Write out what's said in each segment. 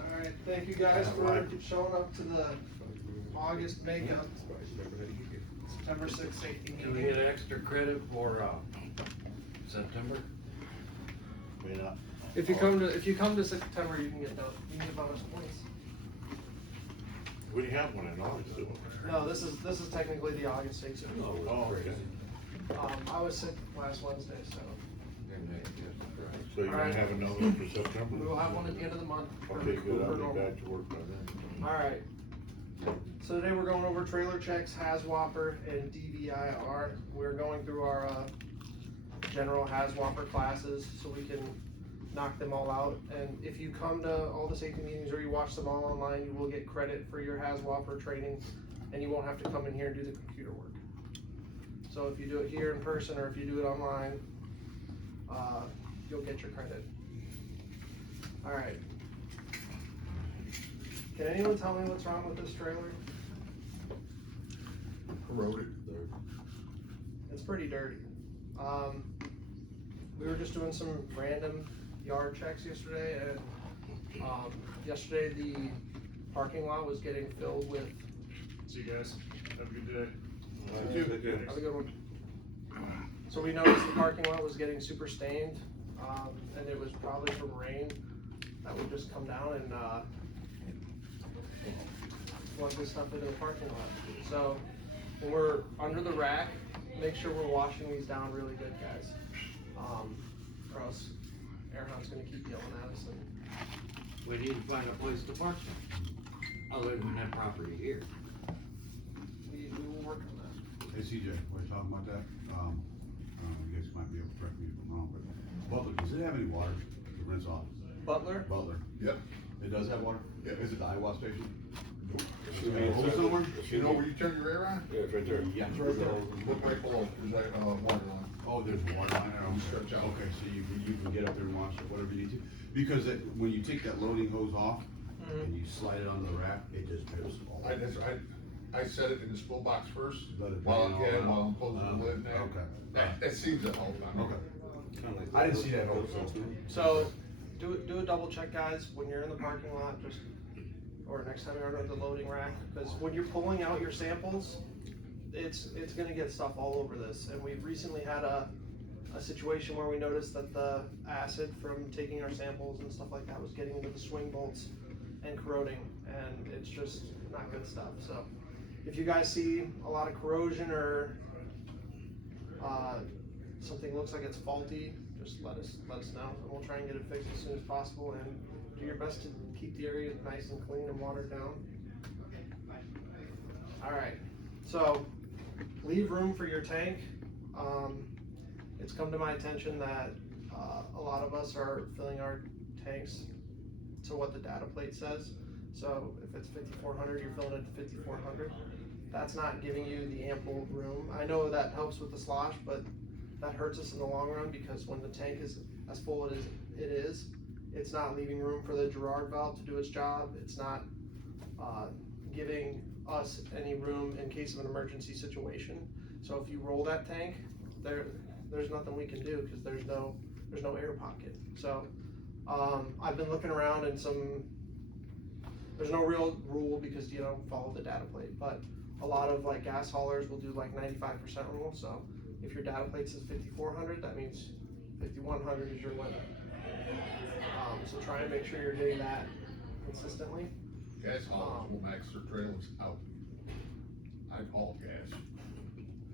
Alright, thank you guys for showing up to the August makeup, September 6th safety Do we meeting. get extra credit for, September? May not. If you come to September, you can get bonus points. We have one in August, do we? No, this is technically the August safety meeting. Oh, okay. I was sick last Wednesday, so So you're gonna Alright. have another one for September? we will have one at the end of the month. for- Okay, good, for I'll be normal. back to work by then. Alright. So today we're going over trailer checks, HAZWOPER, and DVIR. We're going through our general HAZWOPER classes so we can knock them all out. And if you come to all the safety meetings or you watch them all online, you will get credit for your HAZWOPER training, and you won't have to come in here and do the computer work. So if you do it here in person or if you do it online, you'll get your credit. Alright. Can anyone tell me what's wrong with this trailer? Corroded. It's pretty dirty. We were just doing some random yard checks yesterday, and yesterday the parking lot was getting filled with. See you guys. Have a good day. Have a good one. So we noticed the parking lot was getting super stained, and it was probably from rain that would just come down and flood this stuff into the parking lot. So when we're under the rack, make sure we're washing these down really good, guys. Or else Erhan's gonna keep yelling at us. And We need to find a place to park them, other than that property here. we will work on that. Hey CJ, while you're talking about that, you guys might be able to correct me if I'm wrong, but Butler, does it have any water to rinse off? Butler, Butler, Yep. it does have water? Yep. Is it the Iowa station? You Hole somewhere? know where you turn your air on? Yeah, it's right there. Yeah. It's right there. Look right below, there's that, water line. Oh, there's water line there, Stretch out. okay, so you can get up there and wash it, whatever you need to. Because when you take that loading hose off and you slide it onto the rack, it just drips all over. I set it in the spill box first, Let it while drain I'm, all while I'm out. closing the lid and that. Okay. That seems to help, I mean. Okay. I didn't see that hose, so do a double check, guys, when you're in the parking lot, just, or next time you're under the loading rack, because when you're pulling out your samples, it's gonna get stuff all over this. And we recently had a situation where we noticed that the acid from taking our samples and stuff like that was getting into the swing bolts and corroding, and it's just not good stuff. So if you guys see a lot of corrosion or something looks like it's faulty, just let us know, and we'll try and get it fixed as soon as possible, and do your best to keep the area nice and clean and watered down. Alright, so leave room for your tank. It's come to my attention that a lot of us are filling our tanks to what the data plate says. So if it's 5,400, you're filling it to 5,400. That's not giving you the ample room. I know that helps with the slosh, but that hurts us in the long run, because when the tank is as full as it is, it's not leaving room for the Girard valve to do its job. It's not giving us any room in case of an emergency situation. So if you roll that tank, there's nothing we can do, because there's no air pocket. So I've been looking around, and there's no real rule because you don't follow the data plate, but a lot of like gas haulers will do like 95% rule. So if your data plate says 5,400, that means 5,100 is your limit. So try and make sure you're getting that consistently. Gas haulers will max their trailers out. I haul gas.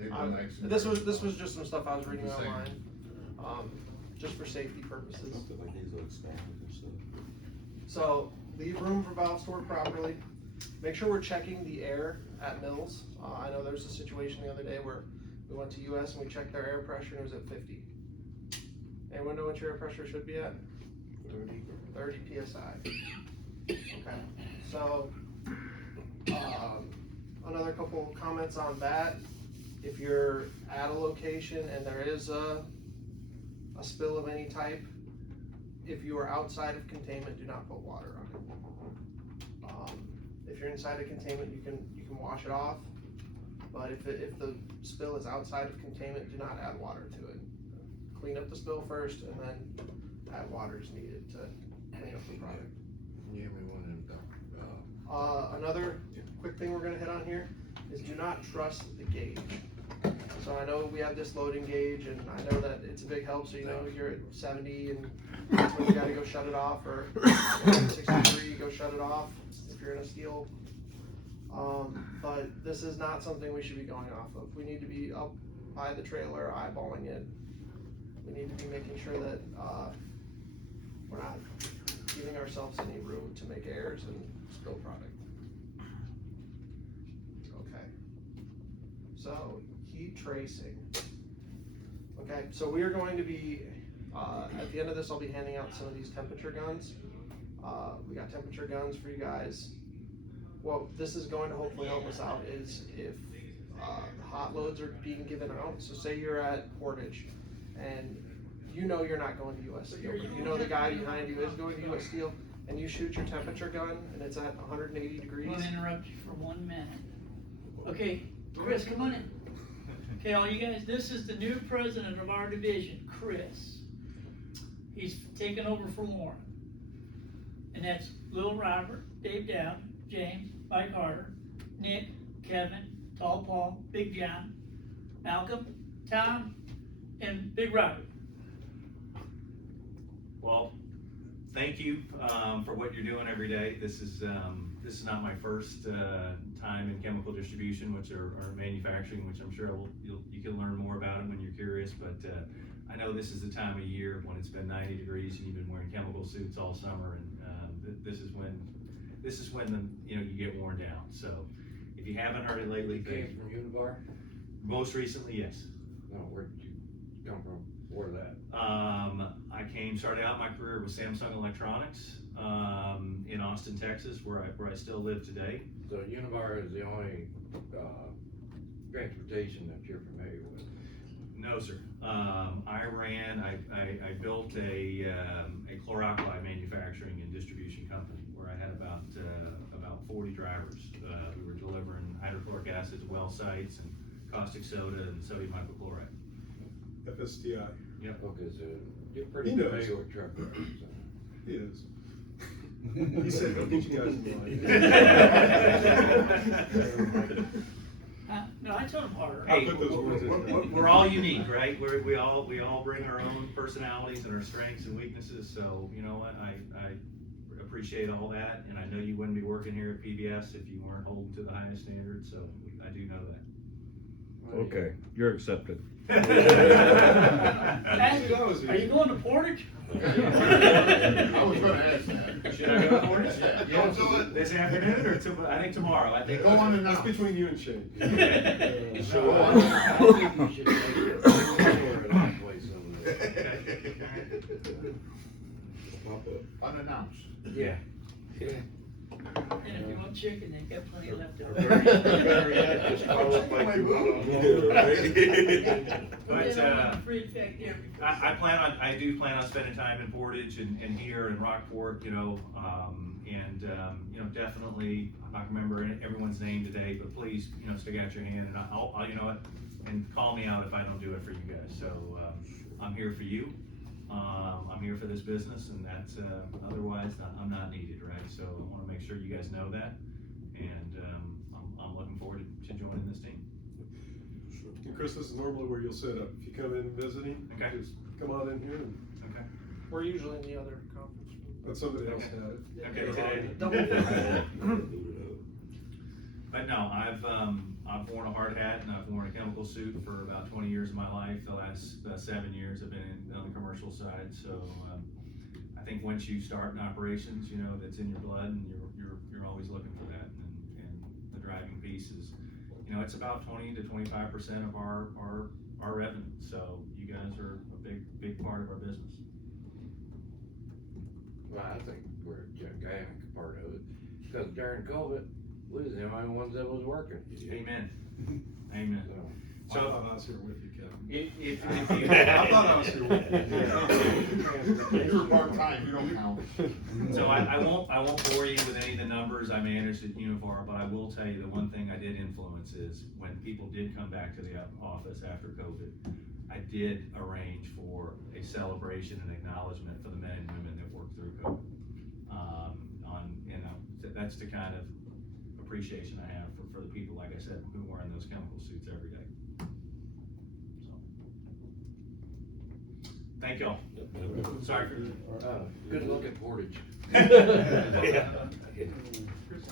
They will max their This trailers was out. just some stuff I was reading Just saying. online, just for safety purposes. Something like these old standard or something. So leave room for valves to work properly. Make sure we're checking the air at mills. I know there was a situation the other day where we went to US and we checked their air pressure and it was at 50. Anyone know what your air pressure should be at? 30 PSI. Okay, so another couple comments on that. If you're at a location and there is a spill of any type, if you are outside of containment, do not put water on it. If you're inside of containment, you can wash it off, but if the spill is outside of containment, do not add water to it. Clean up the spill first and then add water is needed to clean up the product. Yeah, we want them to, Another quick thing we're gonna hit on here is do not trust the gauge. So I know we have this loading gauge, and I know that it's a big help, so you know you're at 70 and that's when you gotta go shut it off, or 63, go shut it off if you're in a steel. But this is not something we should be going off of. We need to be up by the trailer, eyeballing it. We need to be making sure that, we're not giving ourselves any room to make errors and spill product. Okay. So, heat tracing. Okay, so we are going to be, at the end of this, I'll be handing out some of these temperature guns. We got temperature guns for you guys. What this is going to hopefully help us out is if hot loads are being given out. So say you're at Portage and you know you're not going to US Steel, but you know the guy behind you is going to US Steel, and you shoot your temperature gun and it's at 180 degrees. I'm gonna interrupt you for 1 minute. Okay, Chris, come on in. Okay, all you guys, this is the new president of our division, Chris. He's taken over for Warren. And that's Lil Robert, Dave Dowd, James, Mike Carter, Nick, Kevin, Tall Paul, Big John, Malcolm, Tom, and Big Robert. Well, thank you for what you're doing every day. This is not my first time in chemical distribution, which are manufacturing, which I'm sure you can learn more about it when you're curious. But I know this is the time of year when it's been 90 degrees and you've been wearing chemical suits all summer, and this is when you get worn down. So if you haven't heard it lately, you came from Univar? most recently, yes. No, where did you come from? Where that? I started out my career with Samsung Electronics in Austin, Texas, where I still live today. So Univar is the only, transportation that you're familiar with? No, sir. I built a chlor-alkali manufacturing and distribution company where I had about 40 drivers. We were delivering hydrochloric acid to well sites and caustic soda and sodium hypochlorite. FSTI. Yep. Okay, so you're pretty He knows. familiar with truck drivers, so. He is. He said, "Go get you guys in line." No, I told him harder. Hey, I'll put those words in. we're all unique, right? We all bring our own personalities and our strengths and weaknesses. So you know what? I appreciate all that, and I know you wouldn't be working here at PBS if you weren't holding to the highest standards. So I do know that. Okay, you're accepted. Are you going to Portage? I was gonna ask that. Should I go for it? Yeah. Go to it. This afternoon or I think tomorrow. I think. Go on and That's now. between you and Shane. So I think you should make it sure in that place over there. Unannounced. Yeah. And if you want chicken, they got plenty left over. Just call up like you But Fridge back there. I do plan on spending time in Portage and here in Rockport, definitely, I'm not remembering everyone's name today, but please, stick out your hand and I'll and call me out if I don't do it for you guys. So, I'm here for you. I'm here for this business, and that's, otherwise I'm not needed, right? So I wanna make sure you guys know that, and, I'm looking forward to joining this team. And Chris, this is normally where you'll set up. If you come in visiting, Okay. just come on in here and Okay. We're usually in the other conference room. let somebody else have it. Okay, today. Double. But no, I've worn a hard hat and I've worn a chemical suit for about 20 years of my life. The last 7 years I've been on the commercial side. So I think once you start in operations, that's in your blood, and you're always looking for that. And the driving piece is, it's about 20 to 25% of our revenue. So you guys are a big part of our business. Well, I think we're a gigantic part of it, because during COVID, we was the only ones that was working. Amen. Amen. I So thought I was here with you, Kevin. if you, I thought I was here with you. You're part-time, you don't count. So I won't bore you with any of the numbers I managed at Univar, but I will tell you the one thing I did influence is when people did come back to the office after COVID, I did arrange for a celebration and acknowledgement for the men and that's the kind of appreciation I have for the people, like I said, who are wearing those chemical suits every day. So. Thank y'all. Sorry for. Good luck at Portage.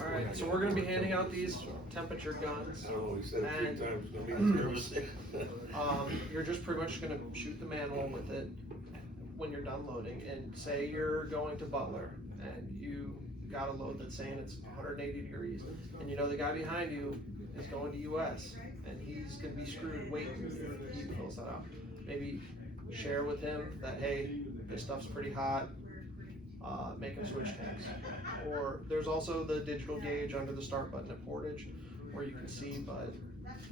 Alright, so we're gonna be handing out these temperature guns. I don't know, he said a few And- times it's gonna be nervous. You're just pretty much gonna shoot the manual with it when you're done loading, and say you're going to Butler, and you got a load that's saying it's 180 degrees, and you know the guy behind you is going to US, and he's gonna be screwed waiting, he fills that out. Maybe share with him that, hey, this stuff's pretty hot, make him switch tanks. Or there's also the digital gauge under the start button at Portage, where you can see, but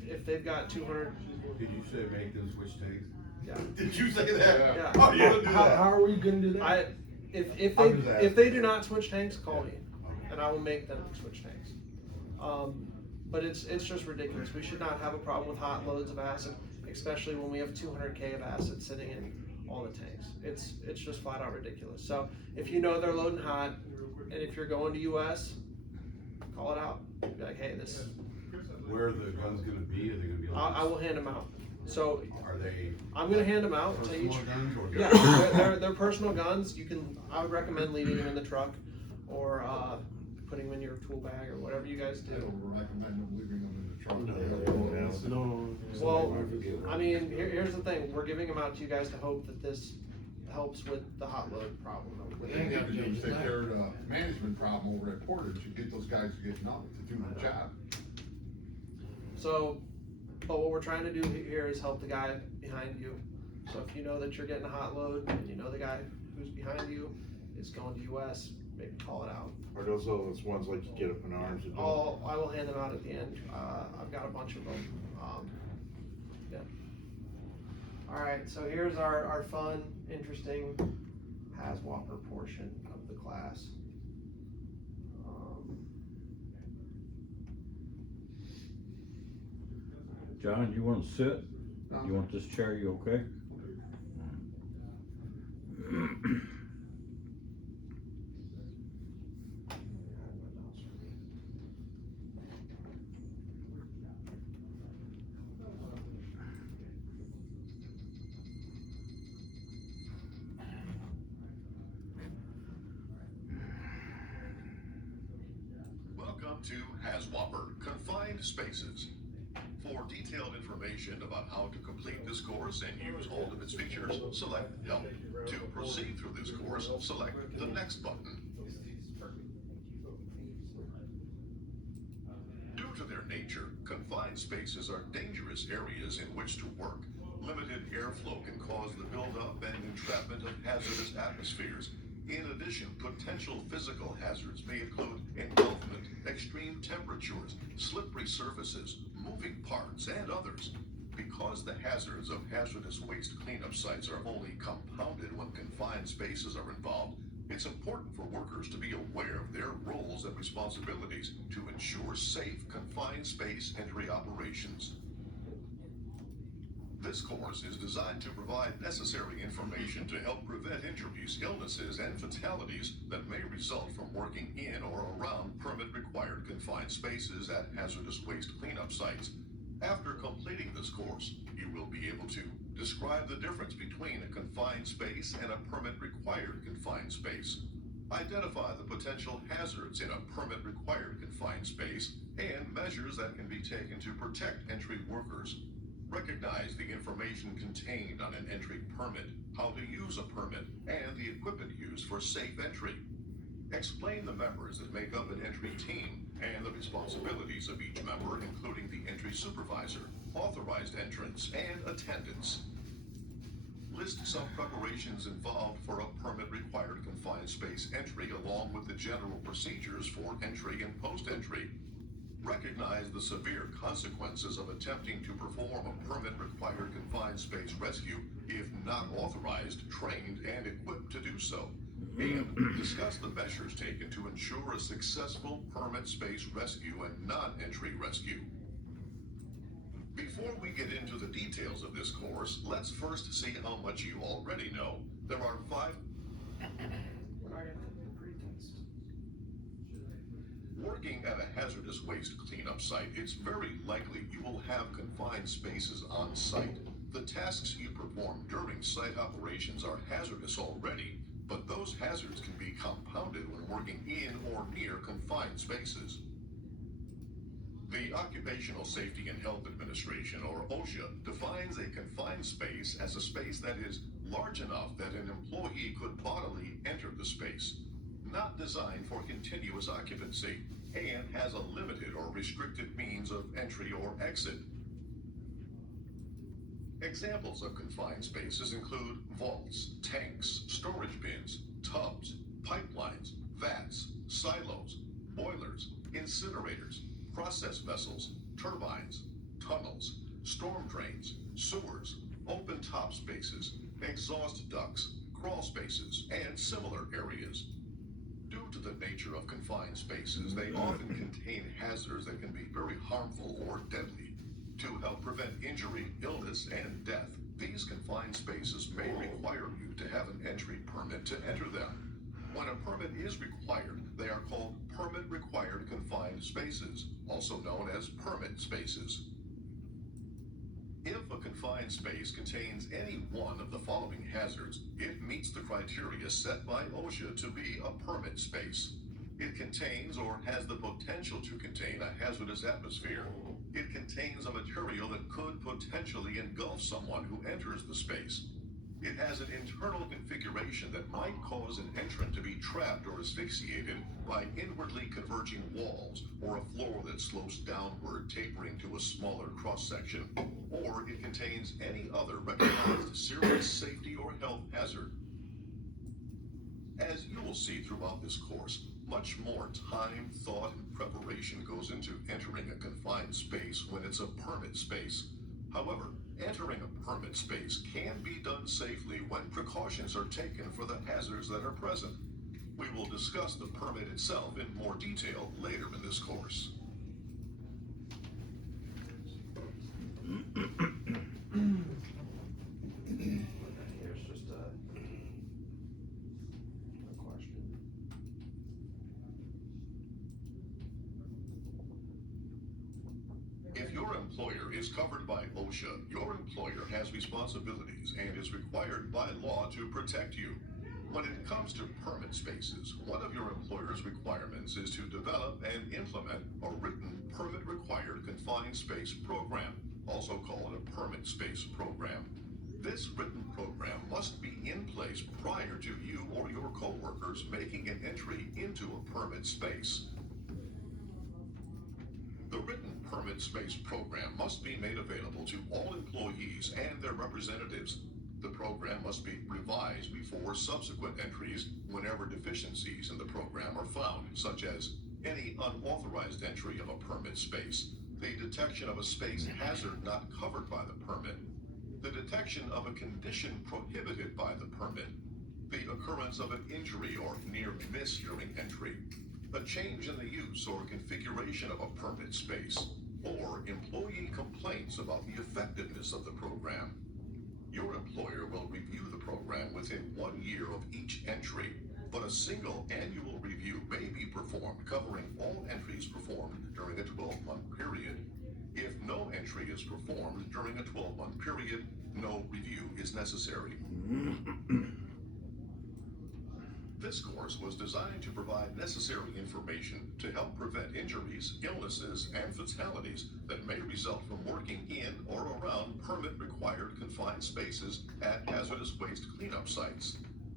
if they've got 200, Did you say make them switch tanks? yeah. Did you say that? Yeah. Oh, you don't do How that. are we gonna do that? If I'm just they asking. do not switch tanks, call me, and I will make them switch tanks. But it's just ridiculous. We should not have a problem with hot loads of acid, especially when we have 200K of acid sitting in all the tanks. It's just flat out ridiculous. So if you know they're loading hot, and if you're going to US, call it out. Be like, hey, this. Where are the guns gonna be? Are they gonna be like? I will hand them out. So Are they I'm gonna hand them out to each. personal guns or? Yeah, they're personal guns. You can, I would recommend leaving them in the truck, or putting them in your tool bag, or whatever you guys I do. don't recommend them leaving them in the truck. No. Well, I mean, here's the thing, we're giving them out to you guys to hope that this helps with the hot load problem. What they have to do is take care of the management problem over at Portage and get those guys to get enough to do the job. So, but what we're trying to do here is help the guy behind you. So if you know that you're getting a hot load, and you know the guy who's behind you is going to US, maybe call it out. Are those ones like you get at Menards? I will hand them out at the end. I've got a bunch of them. Yeah. All right, so here's our fun, interesting HAZWOPER portion of the class. John, you wanna sit? You want this chair, you okay? Welcome to HAZWOPER, Confined Spaces. For detailed information about how to complete this course and use all of its features, select Help. To proceed through this course, select the Next button. Due to their nature, confined spaces are dangerous areas in which to work. Limited airflow can cause the buildup and entrapment of hazardous atmospheres. In addition, potential physical hazards may include engulfment, extreme temperatures, slippery surfaces, moving parts, and others. Because the hazards of hazardous waste cleanup sites are only compounded when confined spaces are involved, it's important for workers to be aware of their roles and responsibilities to ensure safe confined space entry operations. This course is designed to provide necessary information to help prevent injuries, illnesses, and fatalities that may result from working in or around permit-required confined spaces at hazardous waste cleanup sites. After completing this course, you will be able to describe the difference between a confined space and a permit-required confined space, identify the potential hazards in a permit-required confined space, and measures that can be taken to protect entry workers. Recognize the information contained on an entry permit, how to use a permit, and the equipment used for safe entry. Explain the members that make up an entry team and the responsibilities of each member, including the entry supervisor, authorized entrance, and attendance. List some preparations involved for a permit-required confined space entry, along with the general procedures for entry and post-entry. Recognize the severe consequences of attempting to perform a permit-required confined space rescue if not authorized, trained, and equipped to do so. And discuss the measures taken to ensure a successful permit space rescue and non-entry rescue. Before we get into the details of this course, let's first see how much you already know. There are 5... working at a hazardous waste cleanup site, it's very likely you will have confined spaces on site. The tasks you perform during site operations are hazardous already, but those hazards can be compounded when working in or near confined spaces. The Occupational Safety and Health Administration, or OSHA, defines a confined space as a space that is large enough that an employee could bodily enter the space, not designed for continuous occupancy, and has a limited or restricted means of entry or exit. Examples of confined spaces include vaults, tanks, storage bins, tubs, pipelines, vats, silos, boilers, incinerators, process vessels, turbines, tunnels, storm drains, sewers, open top spaces, exhaust ducts, crawl spaces, and similar areas. Due to the nature of confined spaces, they often contain hazards that can be very harmful or deadly. To help prevent injury, illness, and death, these confined spaces may require you to have an entry permit to enter them. When a permit is required, they are called permit required confined spaces, also known as permit spaces. If a confined space contains any one of the following hazards, it meets the criteria set by OSHA to be a permit space. It contains or has the potential to contain a hazardous atmosphere. It contains a material that could potentially engulf someone who enters the space. It has an internal configuration that might cause an entrant to be trapped or asphyxiated by inwardly converging walls or a floor that slopes downward, tapering to a smaller cross-section. Or it contains any other recognized serious safety or health hazard. As you will see throughout this course, much more time, thought, and preparation goes into entering a confined space when it's a permit space. However, entering a permit space can be done safely when precautions are taken for the hazards that are present. We will discuss the permit itself in more detail later in this course. Here's just a question. If your employer is covered by OSHA, your employer has responsibilities and is required by law to protect you. When it comes to permit spaces, one of your employer's requirements is to develop and implement a written permit required confined space program, also called a permit space program. This written program must be in place prior to you or your coworkers making an entry into a permit space. The written permit space program must be made available to all employees and their representatives. The program must be revised before subsequent entries whenever deficiencies in the program are found, such as any unauthorized entry of a permit space, the detection of a space hazard not covered by the permit, the detection of a condition prohibited by the permit, the occurrence of an injury or near miss during entry, a change in the use or configuration of a permit space, or employee complaints about the effectiveness of the program. Your employer will review the program within 1 year of each entry, but a single annual review may be performed covering all entries performed during a 12-month period. If no entry is performed during a 12-month period, no review is necessary. This course was designed to provide necessary information to help prevent injuries, illnesses, and fatalities that may result from working in or around permit-required confined spaces at hazardous waste cleanup sites.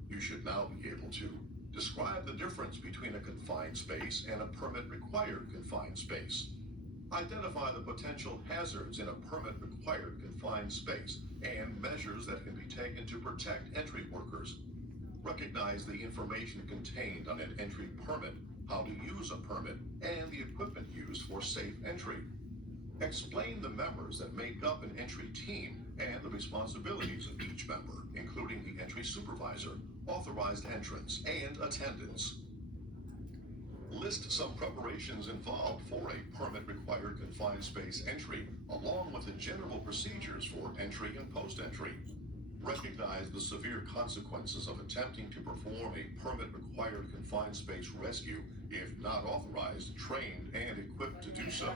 You should now be able to describe the difference between a confined space and a permit-required confined space. Identify the potential hazards in a permit-required confined space and measures that can be taken to protect entry workers. Recognize the information contained on an entry permit, how to use a permit, and the equipment used for safe entry. Explain the members that make up an entry team and the responsibilities of each member, including the entry supervisor, authorized entrance, and attendance. List some preparations involved for a permit-required confined space entry, along with the general procedures for entry and post-entry. recognize the severe consequences of attempting to perform a permit-required confined space rescue if not authorized, trained, and equipped to do so,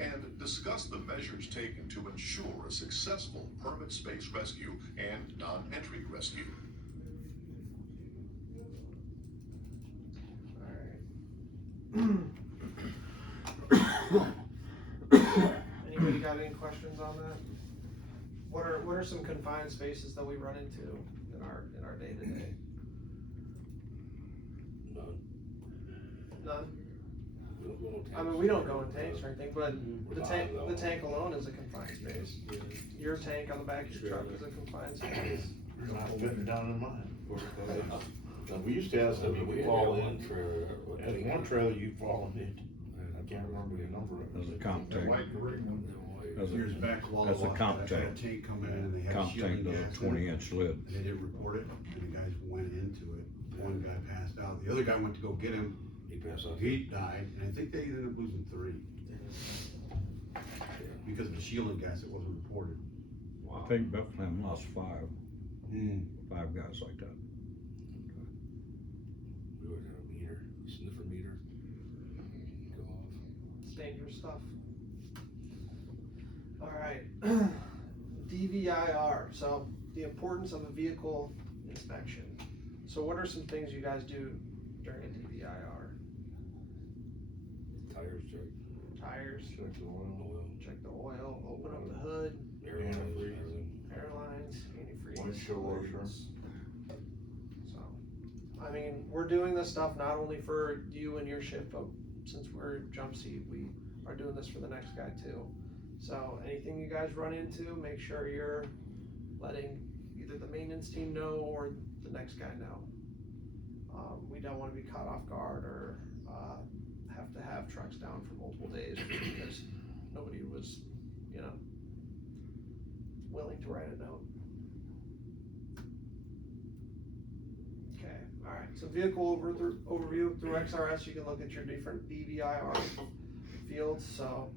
and discuss the measures taken to ensure a successful permit space rescue and non-entry rescue. Anybody got any questions on that? What are some confined spaces that we run into in our day to day? None? I mean, we don't go in tanks or anything, but the tank alone is a confined space. Your tank on the back of your truck is a confined space. You're not fitting down in mine. We used to have some, you could fall in for, at one trailer you fall in, I can't remember the number of it. As a comp tank. Years back, Walla That's a Walla comp had a tank. tank come in and they had Comp shielding tank does gas a in it. 20-inch lid. They didn't report it, and the guys went into it. One guy passed out. The other guy went to go get him. He passed out. He died, and I think they ended up losing 3. Because of the shielding gas that wasn't reported. I think Bethlehem lost 5 Mm. guys like that. We always had a meter, sniffer meter. Go off. It's dangerous stuff. Alright. DVIR, so the importance of a vehicle inspection. So what are some things you guys do during a DVIR? Tires check. Tires, Check the oil. check the oil, open up the hood, Antifreeze. airlines, antifreeze. Windshield washer. So, I mean, we're doing this stuff not only for you and your ship, but since we're jump seat, we are doing this for the next guy too. So anything you guys run into, make sure you're letting either the maintenance team know or the next guy know. We don't want to be caught off guard or have to have trucks down for multiple days because nobody was, willing to write a note. Okay, all right. So vehicle overview through XRS, you can look at your different DVIR fields. So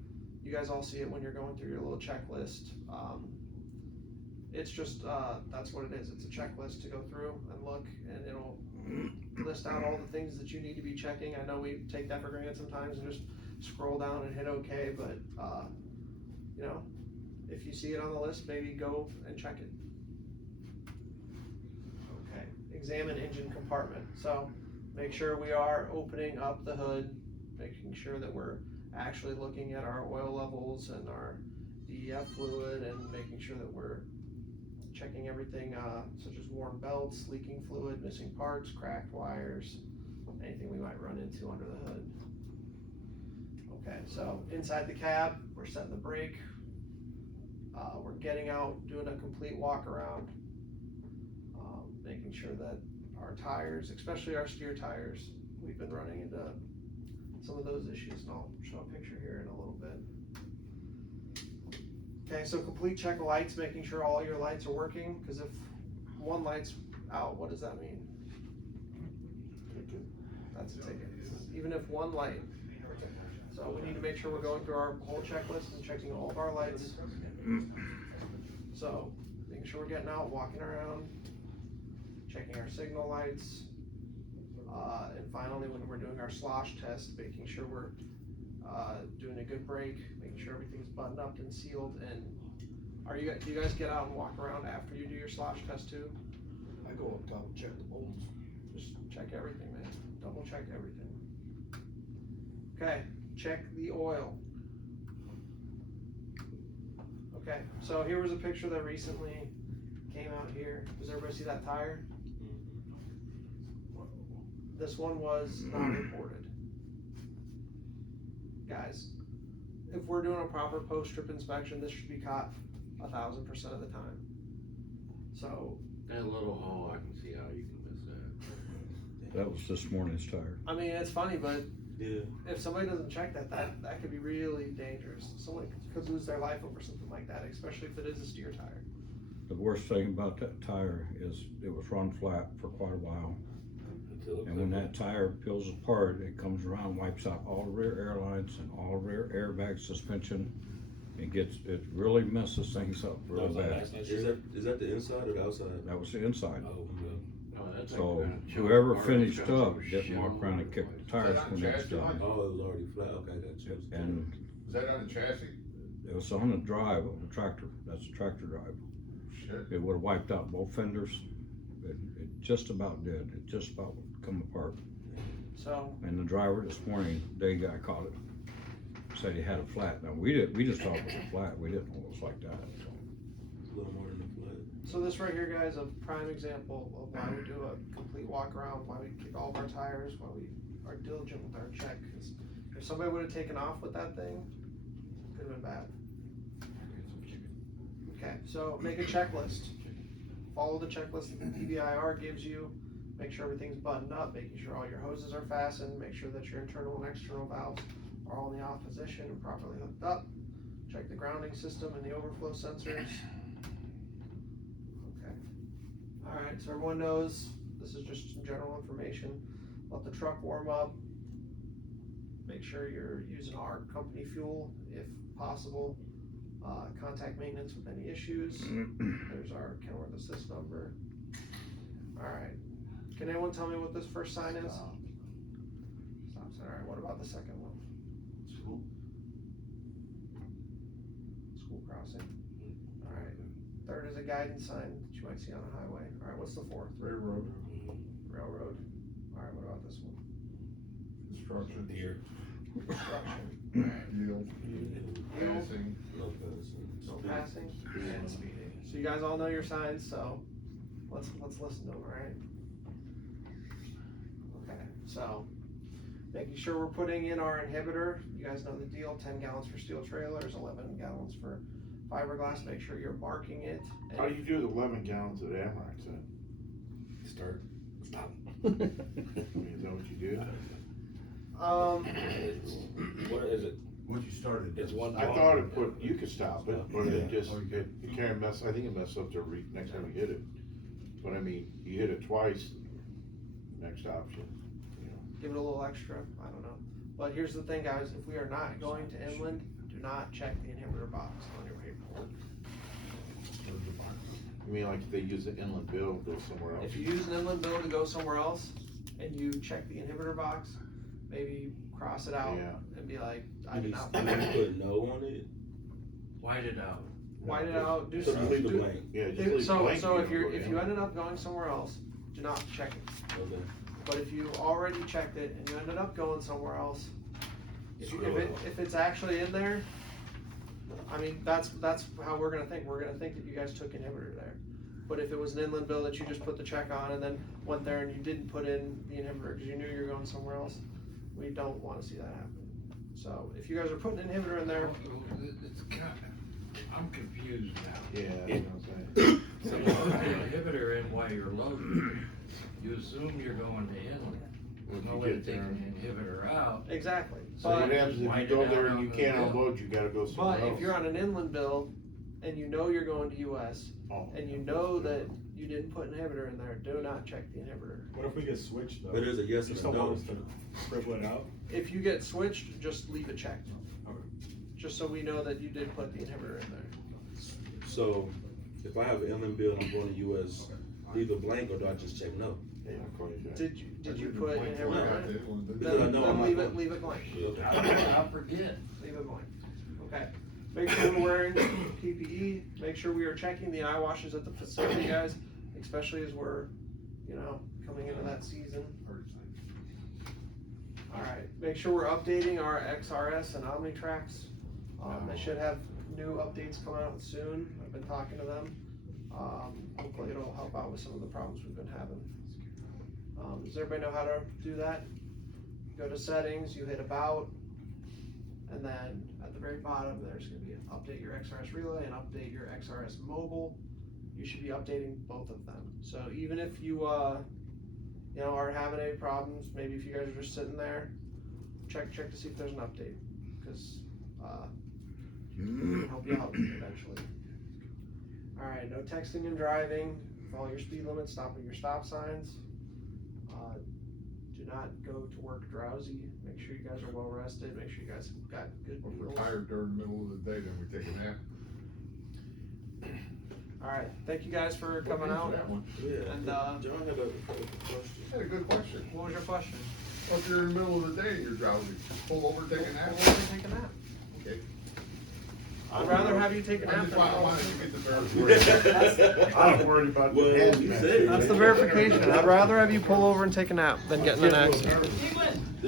you guys all see it when you're going through your little checklist. It's just, that's what it is. It's a checklist to go through and look, and it'll list out all the things that you need to be checking. I know we take that for granted sometimes and just scroll down and hit OK, but if you see it on the list, maybe go and check it. Okay, examine engine compartment. So make sure we are opening up the hood, making sure that we're actually looking at our oil levels and our DEF fluid, and making sure that we're checking everything such as worn belts, leaking fluid, missing parts, cracked wires, anything we might run into under the hood. Okay, so inside the cab, we're setting the brake. We're getting out, doing a complete walk around, making sure that our tires, especially our steer tires, we've been running into some of those issues, and I'll show a picture here in a little bit. Okay, so complete check of lights, making sure all your lights are working, because if one light's out, what does that mean? That's a ticket, even if one light. So we need to make sure we're going through our whole checklist and checking all of our lights. So making sure we're getting out, walking around, checking our signal lights, and finally when we're doing our slosh test, making sure we're doing a good brake, making sure everything's buttoned up and sealed. And do you guys get out and walk around after you do your slosh test too? I go up top and check the bolts. Just check everything, man. Double check everything. Okay, check the oil. Okay, so here was a picture that recently came out here. Does everybody see that tire? This one was not reported. Guys, if we're doing a proper post-trip inspection, this should be caught 1,000% of the time. So That little hole, I can see how you can miss that. That was this morning's tire. I mean, it's funny, but Yeah. if somebody doesn't check that could be really dangerous. Someone could lose their life over something like that, especially if it is a steer tire. The worst thing about that tire is it was run flat for quite a while. And when that tire peels apart, it comes around, wipes out all the rear air lines and all rear airbag suspension. It really messes things up real bad. Is that the inside or the outside? That was the inside. Oh, No, that's like So around the shoulder whoever part, finished it's got up some didn't shit walk all around and over kick the the tires when it was Chassis done. Oh, it was already flat, okay, that's. And Is that on the chassis? it was on the drive of the tractor, that's a tractor drive. Shit. It would've wiped out both fenders. It just about did, it just about come apart. So, And the driver this morning, day guy caught it, said he had a flat. Now, we just thought it was a flat, we didn't know it was like that, so. A little more than a flat. so this right here, guys, a prime example of why we do a complete walk around, why we kick all of our tires, why we are diligent with our check. 'Cause if somebody would've taken off with that thing, could've been bad. Okay, so make a checklist. Follow the checklist that the DVIR gives you. Make sure everything's buttoned up, making sure all your hoses are fastened, make sure that your internal and external valves are all in the off position and properly hooked up. Check the grounding system and the overflow sensors. Okay. Alright, so everyone knows, this is just some general information. Let the truck warm up. Make sure you're using our company fuel if possible. Contact maintenance with any issues. There's our counter assist number. Alright. Can anyone tell me what this first sign is? Stop sign. Alright, what about the second one? School. School crossing. Alright. Third is a guidance sign that you might see on a highway. Alright, what's the fourth? Railroad, Railroad. Alright, what about this one? construction, Deer. Construction. yield, Yield. passing. No passing. No passing and speeding. So you guys all know your signs, so let's listen to them, alright? Okay, so making sure we're putting in our inhibitor. You guys know the deal, 10 gallons for steel trailers, 11 gallons for fiberglass. Make sure you're marking it. And How do you do the 11 gallons of Amrex then? Start, stop. I mean, is that what you do? What is it? Once you started. It's one. I thought it put, you could stop it, but it Yeah. just, it can't mess, I think it messes up the next time you hit it. But I mean, you hit it twice, next option, you know. give it a little extra, I don't know. But here's the thing, guys, if we are not going to inland, do not check the inhibitor box on your paperwork. I mean, like if they use the inland bill, go somewhere else. If you use an inland bill to go somewhere else and you check the inhibitor box, maybe cross it out Yeah. and be like, I did not. Put a no on it? White it out. White it out, do Just something. leave the blank. Yeah, just leave So, blank. so you if don't you're, go if to you inland. ended up going somewhere else, do not check it. Okay. But if you already checked it and you ended up going somewhere else, Screw it off. if it's actually in there, I mean, that's how we're gonna think. We're gonna think that you guys took inhibitor there. But if it was an inland bill that you just put the check on and then went there and you didn't put in the inhibitor because you knew you were going somewhere else, we don't wanna see that happen. So if you guys are putting an inhibitor in there, It's kinda, I'm confused now. Yeah, that's what I'm saying. So you put the inhibitor in while you're loading, you assume you're going to inland. There's no You way to get take there. the inhibitor out. exactly. So what But, happens if you Wind go it there out and you on can't the bill. unload, you gotta go somewhere but else. if you're on an inland bill and you know you're going to US Oh. and you know that you didn't put an inhibitor in there, do not check the inhibitor. What if we get switched though? But is it yes You or still no? want us to scribble it out? If you get switched, just leave it checked. Okay. Just so we know that you did put the inhibitor in there. So, if I have an inland bill and I'm going to US, leave it blank or do I just check no? Yeah, according to that. Did you put inhibitor in it? Because I know Then I'm leave not it, leave it blank. I'll forget. Leave it blank. Okay. Make sure we're wearing PPE. Make sure we are checking the eye washes at the facility, guys, especially as we're, coming into that season. Alright, make sure we're updating our XRS and OmniTrax. They should have new updates coming out soon. I've been talking to them. Hopefully it'll help out with some of the problems we've been having. Does everybody know how to do that? Go to settings, you hit about, and then at the very bottom, there's gonna be an update your XRS relay and update your XRS mobile. You should be updating both of them. So even if you, are having any problems, maybe if you guys are just sitting there, check to see if there's an update, because, it can help you out eventually. Alright, no texting and driving, follow your speed limit, stop at your stop signs. Do Do not go to work drowsy. Make sure you guys are well rested. Make sure you guys have got good When we're meals. tired during the middle of the day, then we take a nap. All right, thank you guys for coming out. That one. Yeah. And, John had a question. Had a good question. What was your question? If you're in the middle of the day and you're drowsy, pull over, take a nap. Pull over and take a nap. Okay. I'd rather have you take a I nap just than wanted fall to asleep. get the verification. I'm worried about the Well, you hazmat. said- That's the verification. I'd rather have you pull over and take a nap than get in an accident. He went.